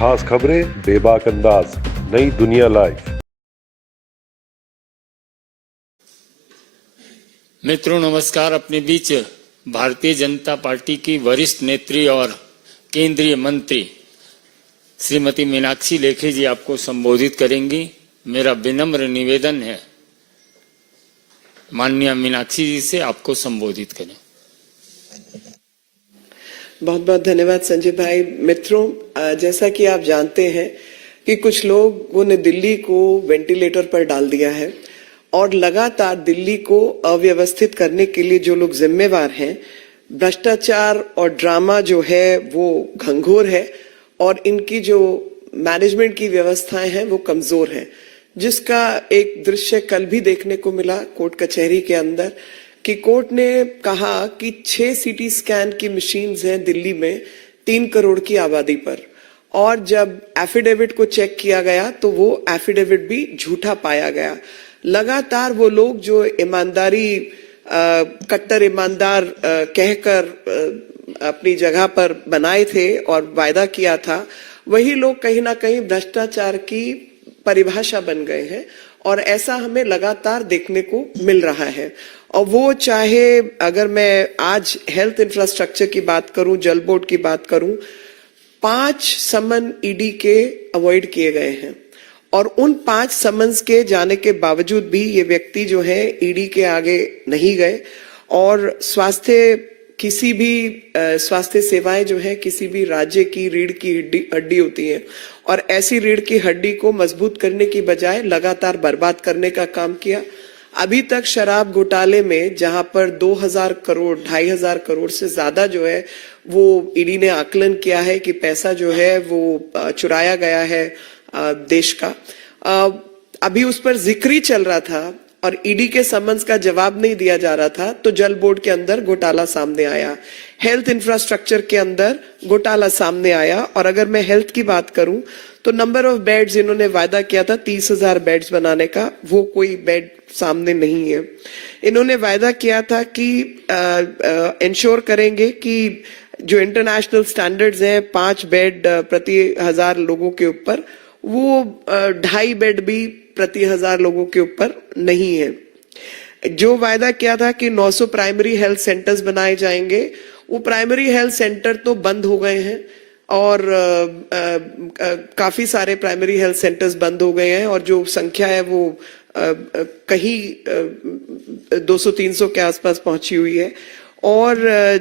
खास खबरें बेबाक अंदाज, नई दुनिया लाइव। मित्रों नमस्कार। अपने बीच भारतीय जनता पार्टी की वरिष्ठ नेत्री और केंद्रीय मंत्री श्रीमती मीनाक्षी लेखी जी आपको संबोधित करेंगी। मेरा विनम्र निवेदन है माननीय मीनाक्षी जी से आपको संबोधित करें। बहुत बहुत धन्यवाद संजय भाई। मित्रों, जैसा कि आप जानते हैं कि कुछ लोगों ने दिल्ली को वेंटिलेटर पर डाल दिया है और लगातार दिल्ली को अव्यवस्थित करने के लिए जो लोग जिम्मेवार हैं, भ्रष्टाचार और ड्रामा जो है वो घंघोर है और इनकी जो मैनेजमेंट की व्यवस्थाएं हैं वो कमजोर हैं, जिसका एक दृश्य कल भी देखने को मिला कोर्ट कचहरी के अंदर कि कोर्ट ने कहा कि 6 सीटी स्कैन की मशीन्स हैं दिल्ली में 3 करोड़ की आबादी पर, और जब एफिडेविट को चेक किया गया तो वो एफिडेविट भी झूठा पाया गया। लगातार वो लोग जो ईमानदारी कट्टर ईमानदार कहकर अपनी जगह पर बनाए थे और वायदा किया था, वही लोग कहीं ना कहीं भ्रष्टाचार की परिभाषा बन गए हैं और ऐसा हमें लगातार देखने को मिल रहा है। और वो चाहे अगर मैं आज हेल्थ इंफ्रास्ट्रक्चर की बात करूं, जल बोर्ड की बात करूं, 5 समन ईडी के अवॉइड किए गए हैं और उन 5 समन्स के जाने के बावजूद भी ये व्यक्ति जो है ईडी के आगे नहीं गए और किसी भी स्वास्थ्य सेवाएं जो है किसी भी राज्य की रीढ़ की हड्डी होती है और ऐसी रीढ़ की हड्डी को मजबूत करने की बजाय लगातार बर्बाद करने का काम किया। अभी तक शराब घोटाले में जहां पर 2000 करोड़ 2500 करोड़ से ज्यादा जो है वो ईडी ने आकलन किया है कि पैसा जो है वो चुराया गया है देश का, अभी उस पर जिक्र ही चल रहा था और ईडी के समन्स का जवाब नहीं दिया जा रहा था तो जल बोर्ड के अंदर घोटाला सामने आया, हेल्थ इंफ्रास्ट्रक्चर के अंदर घोटाला सामने आया। और अगर मैं हेल्थ की बात करूं तो नंबर ऑफ बेड्स इन्होंने वायदा किया था 30,000 बेड्स बनाने का, वो कोई बेड सामने नहीं है। इन्होंने वायदा किया था कि इंश्योर करेंगे कि जो इंटरनेशनल स्टैंडर्ड्स हैं 5 बेड प्रति 1000 लोगों के ऊपर, वो 2.5 बेड भी प्रति 1000 लोगों के ऊपर नहीं है। जो वायदा किया था कि 900 प्राइमरी हेल्थ सेंटर्स बनाए जाएंगे, वो प्राइमरी हेल्थ सेंटर तो बंद हो गए हैं और काफी सारे प्राइमरी हेल्थ सेंटर्स बंद हो गए हैं और जो संख्या है वो कहीं 200-300 के आसपास पहुंची हुई है। और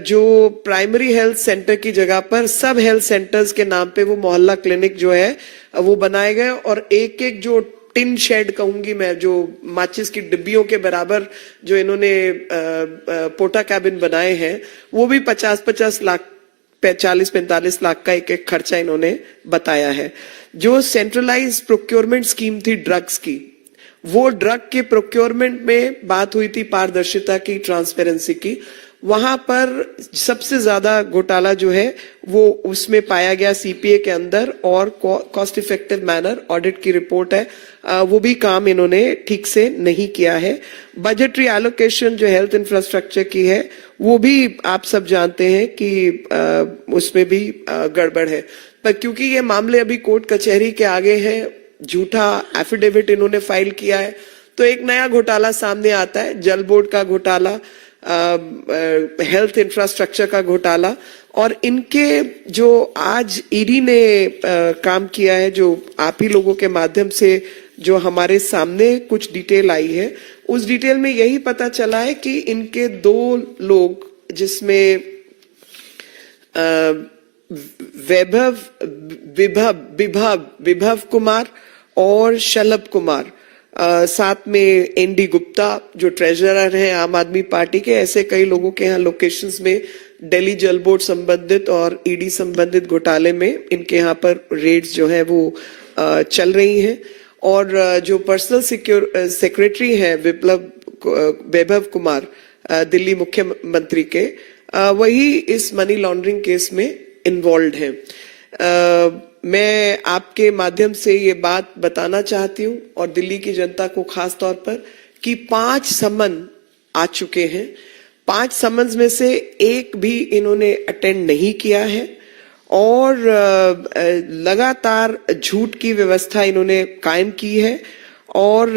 जो प्राइमरी हेल्थ सेंटर की जगह पर सब हेल्थ सेंटर्स के नाम पे वो मोहल्ला क्लिनिक जो है वो बनाए गए और एक एक जो टिन शेड कहूंगी मैं, जो माचिस की डिब्बियों के बराबर जो इन्होंने पोटा कैबिन बनाए हैं, वो भी 50-50 लाख 40-45 लाख का एक एक खर्चा इन्होंने बताया है। जो सेंट्रलाइज प्रोक्योरमेंट स्कीम थी ड्रग्स की, वो ड्रग के प्रोक्योरमेंट में बात हुई थी पारदर्शिता की, ट्रांसपेरेंसी की, वहां पर सबसे ज्यादा घोटाला जो है वो उसमें पाया गया सीपीए के अंदर और कॉस्ट इफेक्टिव मैनर ऑडिट की रिपोर्ट है, वो भी काम इन्होंने ठीक से नहीं किया है। बजटरी एलोकेशन जो हेल्थ इंफ्रास्ट्रक्चर की है वो भी आप सब जानते हैं कि उसमें भी गड़बड़ है, पर क्योंकि ये मामले अभी कोर्ट कचहरी के आगे हैं, झूठा एफिडेविट इन्होंने फाइल किया है, तो एक नया घोटाला सामने आता है, जल बोर्ड का घोटाला, हेल्थ इंफ्रास्ट्रक्चर का घोटाला। और इनके जो आज ईडी ने काम किया है, जो आप ही लोगों के माध्यम से जो हमारे सामने कुछ डिटेल आई है, उस डिटेल में यही पता चला है कि इनके 2 लोग जिसमें विभव कुमार और शलभ कुमार, साथ में एनडी गुप्ता जो ट्रेजरर हैं आम आदमी पार्टी के, ऐसे कई लोगों के यहाँ लोकेशंस में दिल्ली जल बोर्ड संबंधित और ईडी संबंधित घोटाले में इनके यहाँ पर रेड्स जो है वो चल रही हैं। और जो पर्सनल सेक्रेटरी है वैभव कुमार दिल्ली मुख्यमंत्री के, वही इस मनी लॉन्ड्रिंग केस में इन्वॉल्व हैं। मैं आपके माध्यम से ये बात बताना चाहती हूँ और दिल्ली की जनता को खास तौर पर कि 5 समन आ चुके हैं। 5 समन्स में से एक भी इन्होंने अटेंड नहीं किया है और लगातार झूठ की व्यवस्था इन्होंने कायम की है। और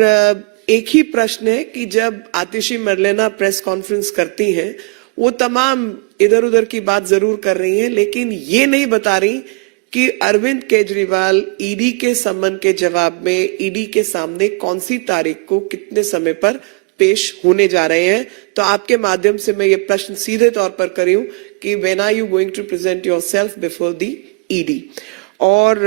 एक ही प्रश्न है कि जब आतिशी मरलेना प्रेस कॉन्फ्रेंस करती हैं, वो तमाम इधर उधर की बात जरूर कर रही हैं, लेकिन ये नहीं बता रही कि अरविंद केजरीवाल ईडी के सम्मन के जवाब में ईडी के सामने कौन सी तारीख को कितने समय पर पेश होने जा रहे हैं। तो आपके माध्यम से मैं ये प्रश्न सीधे तौर पर करी हूं कि when are you going to present yourself before the ED. और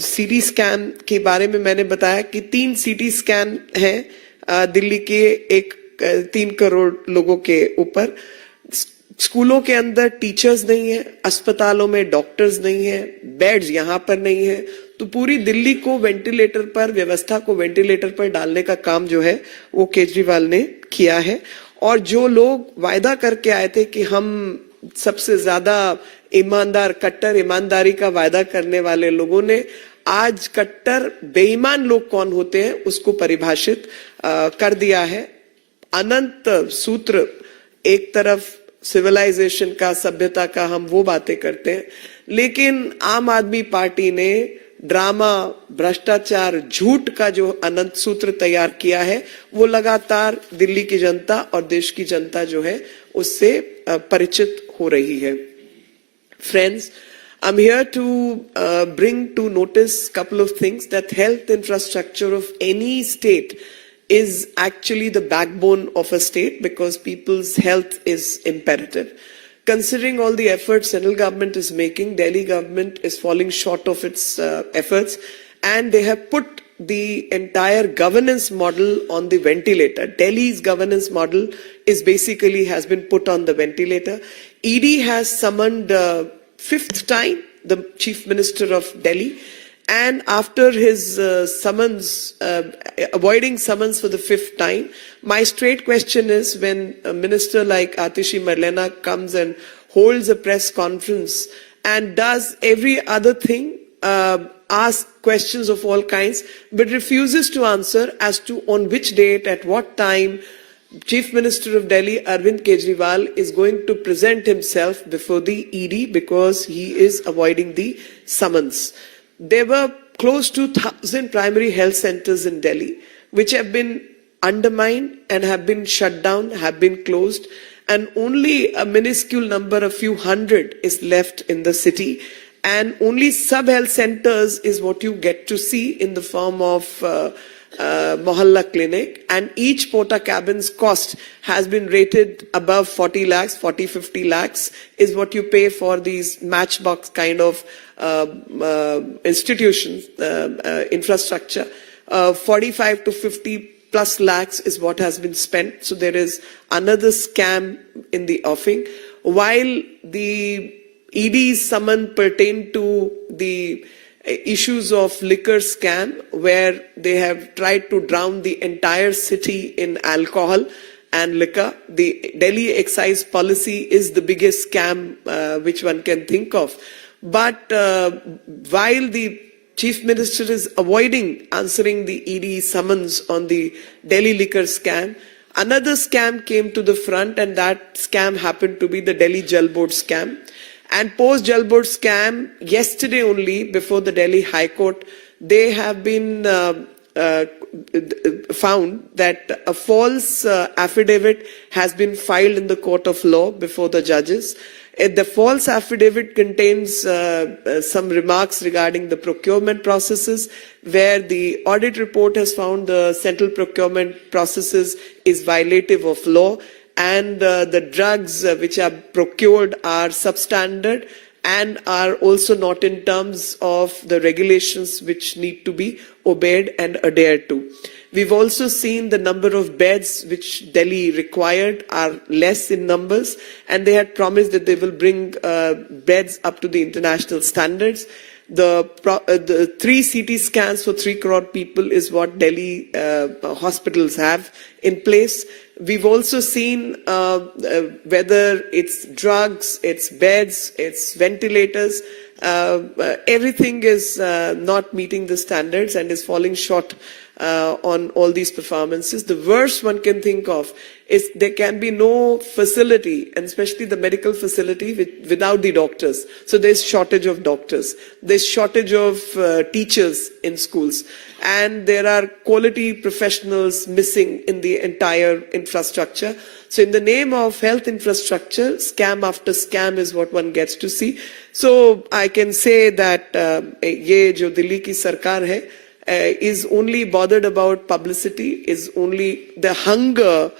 सीटी स्कैन के बारे में मैंने बताया कि 3 सीटी स्कैन हैं दिल्ली के 3 करोड़ लोगों के ऊपर। स्कूलों के अंदर टीचर्स नहीं है, अस्पतालों में डॉक्टर्स नहीं है, बेड्स यहाँ पर नहीं है। तो पूरी दिल्ली को वेंटिलेटर पर, व्यवस्था को वेंटिलेटर पर डालने का काम जो है वो केजरीवाल ने किया है। और जो लोग वायदा करके आए थे कि हम सबसे ज्यादा ईमानदार, कट्टर ईमानदारी का वायदा करने वाले लोगों ने आज कट्टर बेईमान लोग कौन होते हैं उसको परिभाषित कर दिया है। अनंत सूत्र, एक तरफ सिविलाइजेशन का, सभ्यता का हम वो बातें करते हैं, लेकिन आम आदमी पार्टी ने ड्रामा, भ्रष्टाचार, झूठ का जो अनंत सूत्र तैयार किया है वो लगातार दिल्ली की जनता और देश की जनता जो है उससे परिचित हो रही है। Friends, I'm here to bring to notice couple of things, that health infrastructure of any state is actually the backbone of a state because people's health is imperative. Considering all the efforts central government is making, Delhi government is falling short of its efforts, and they have put the entire governance model on the ventilator. Delhi's governance model is basically has been put on the ventilator. ED has summoned 5th time the Chief Minister of Delhi, and after his summons, avoiding summons for the 5th time, my straight question is, when a minister like Atishi Marlena comes and holds a press conference and does every other thing, ask questions of all kinds, but refuses to answer as to on which date, at what time, Chief Minister of Delhi, Arvind Kejriwal, is going to present himself before the ED because he is avoiding the summons. There were close to 1,000 primary health centers in Delhi, which have been undermined and have been shut down, have been closed, and only a minuscule number, a few hundred, is left in the city. And only sub-health centers is what you get to see in the form of Mohalla clinic, and each porta cabin's cost has been rated above 40 lakhs, 50 lakhs is what you pay for these matchbox kind of institutions, infrastructure. 45 to 50 plus lakhs is what has been spent. So there is another scam in the offing. While the ED's summon pertain to the issues of liquor scam, where they have tried to drown the entire city in alcohol and liquor. The Delhi excise policy is the biggest scam which one can think of. But while the Chief Minister is avoiding answering the ED summons on the Delhi liquor scam, another scam came to the front, and that scam happened to be the Delhi Jal Board scam. And post Jal Board scam, yesterday only, before the Delhi High Court, they have been found that a false affidavit has been filed in the court of law before the judges. The false affidavit contains some remarks regarding the procurement processes, where the audit report has found the central procurement processes is violative of law, and the drugs which are procured are substandard and are also not in terms of the regulations which need to be obeyed and adhered to. We've also seen the number of beds which Delhi required are less in numbers, and they had promised that they will bring beds up to the international standards. The 3 CT scans for 3 crore people is what Delhi hospitals have in place. We've also seen whether it's drugs, it's beds, it's ventilators, everything is not meeting the standards and is falling short on all these performances. The worst one can think of there can be no facility, and especially the medical facility, without the doctors. So there's shortage of doctors. There's shortage of teachers in schools. And there are quality professionals missing in the entire infrastructure. So in the name of health infrastructure, scam after scam is what one gets to see. So I can say that ये जो दिल्ली की सरकार है is only bothered about publicity, is only the hunger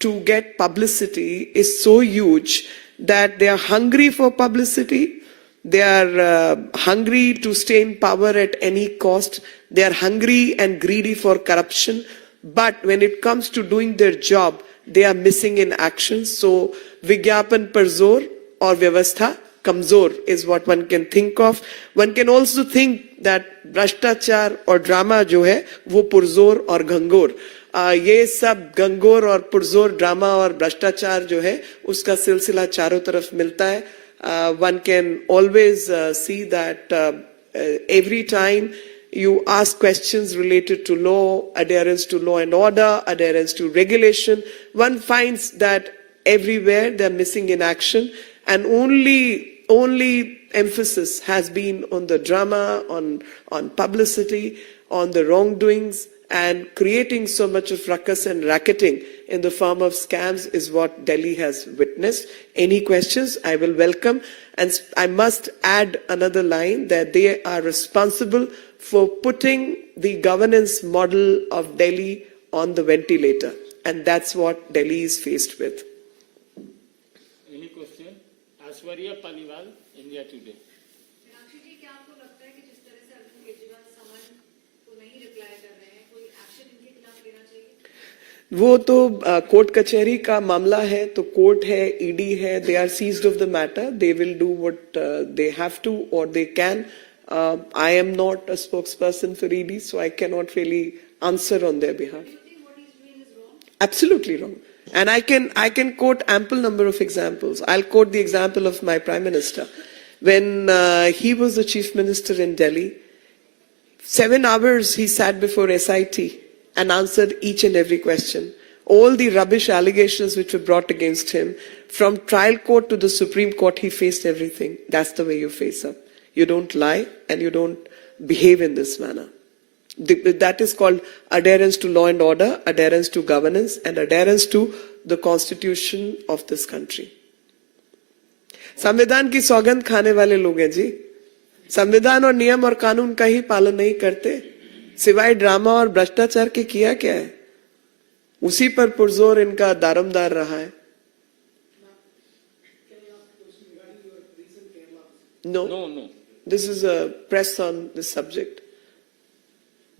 to get publicity is so huge that they are hungry for publicity. They are hungry to stay in power at any cost. They are hungry and greedy for corruption. But when it comes to doing their job, they are missing in action. So विज्ञापन पर जोर और व्यवस्था कमजोर is what one can think of. One can also think that भ्रष्टाचार और drama जो है वो पुरजोर और घंघोर, ये सब गंगोर और पुरजोर ड्रामा और भ्रष्टाचार जो है उसका सिलसिला चारों तरफ मिलता है. One can always see that every time you ask questions related to law, adherence to law and order, adherence to regulation, one finds that everywhere they're missing in action, and only emphasis has been on the drama, on publicity, on the wrongdoings, and creating so much of ruckus and racketing in the form of scams is what Delhi has witnessed. Any questions, I will welcome. And I must add another line that they are responsible for putting the governance model of Delhi on the ventilator. And that's what Delhi is faced with. Any question? Aishwarya Paliwal, India Today. Meenakshi जी, क्या आपको लगता है कि जिस तरह से अरविंद केजरीवाल समन को नहीं रिप्लाई कर रहे हैं, कोई एक्शन इनके खिलाफ लेना चाहिए? वो तो कोर्ट कचहरी का मामला है, तो कोर्ट है, ईडी है, they are seized of the matter. They will do what they have to और they can. I am not a spokesperson for ED, so I cannot really answer on their behalf. Do you think what he's doing is wrong? Absolutely wrong. And I can quote ample number of examples. I'll quote the example of my Prime Minister. When he was the Chief Minister in Delhi, 7 hours he sat before SIT and answered each and every question. All the rubbish allegations which were brought against him, from trial court to the Supreme Court, he faced everything. That's the way you face up. You don't lie and you don't behave in this manner. That is called adherence to law and order, adherence to governance, and adherence to the constitution of this country. संविधान की सौगंध खाने वाले लोग हैं जी. संविधान और नियम और कानून का ही पालन नहीं करते, सिवाय ड्रामा और भ्रष्टाचार के किया क्या है? उसी पर पुरजोर इनका दारोमदार रहा है. No. This is a press on this subject.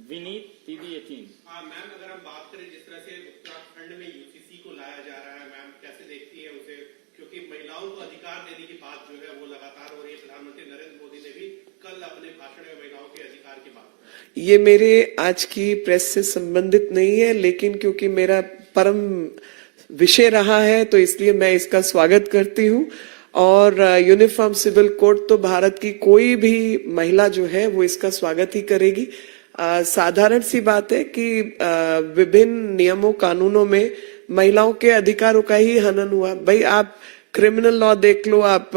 Vineet, TV18. Ma'am, अगर हम बात करें जिस तरह से उत्तराखंड में यूसीसी को लाया जा रहा है, मैम कैसे देखती है उसे? क्योंकि महिलाओं को अधिकार देने की बात जो है वो लगातार हो रही है. प्रधानमंत्री नरेंद्र मोदी ने भी कल अपने भाषण में महिलाओं के अधिकार की बात की. ये मेरे आज की प्रेस से संबंधित नहीं है, लेकिन क्योंकि मेरा परम विषय रहा है तो इसलिए मैं इसका स्वागत करती हूँ. और यूनिफॉर्म सिविल कोड तो भारत की कोई भी महिला जो है वो इसका स्वागत ही करेगी. साधारण सी बात है कि विभिन्न नियमों कानूनों में महिलाओं के अधिकारों का ही हनन हुआ. भाई आप क्रिमिनल लॉ देख लो, आप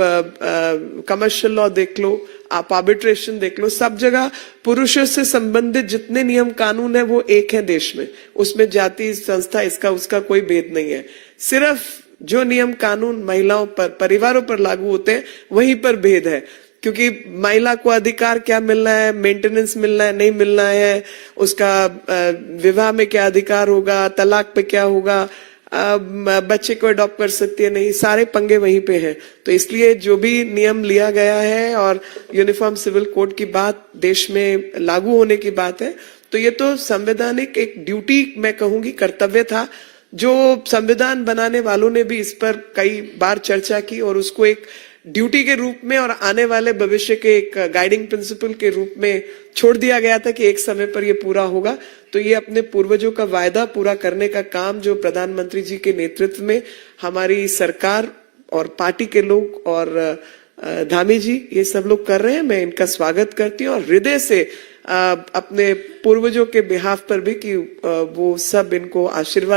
कमर्शियल लॉ देख लो, आप आर्बिट्रेशन देख लो, सब जगह पुरुषों से संबंधित जितने नियम कानून है वो एक है देश में. उसमें जाति संस्था इसका उसका कोई भेद नहीं है. सिर्फ जो नियम कानून महिलाओं पर, परिवारों पर लागू होते हैं वहीं पर भेद है. क्योंकि महिला को अधिकार क्या मिलना है, मेंटेनेंस मिलना है, नहीं मिलना है, उसका विवाह में क्या अधिकार होगा, तलाक पे क्या होगा, बच्चे को अडॉप्ट कर सकती है नहीं, सारे पंगे वहीं पे हैं. तो इसलिए जो भी नियम लिया गया है और यूनिफॉर्म सिविल कोड की बात देश में लागू होने की बात है, तो ये तो संवैधानिक एक ड्यूटी, मैं कहूंगी कर्तव्य था, जो संविधान बनाने वालों ने भी इस पर कई बार चर्चा की और उसको एक ड्यूटी के रूप में और आने वाले भविष्य के एक गाइडिंग प्रिंसिपल के रूप में छोड़ दिया गया था कि एक समय पर ये पूरा होगा. तो ये अपने पूर्वजों का वायदा पूरा करने का काम जो प्रधानमंत्री जी के नेतृत्व में हमारी सरकार और पार्टी के लोग और धामी जी ये सब लोग कर रहे हैं, मैं इनका स्वागत करती हूँ और हृदय से अपने पूर्वजों के बिहाफ पर भी कि वो सब इनको आशीर्वाद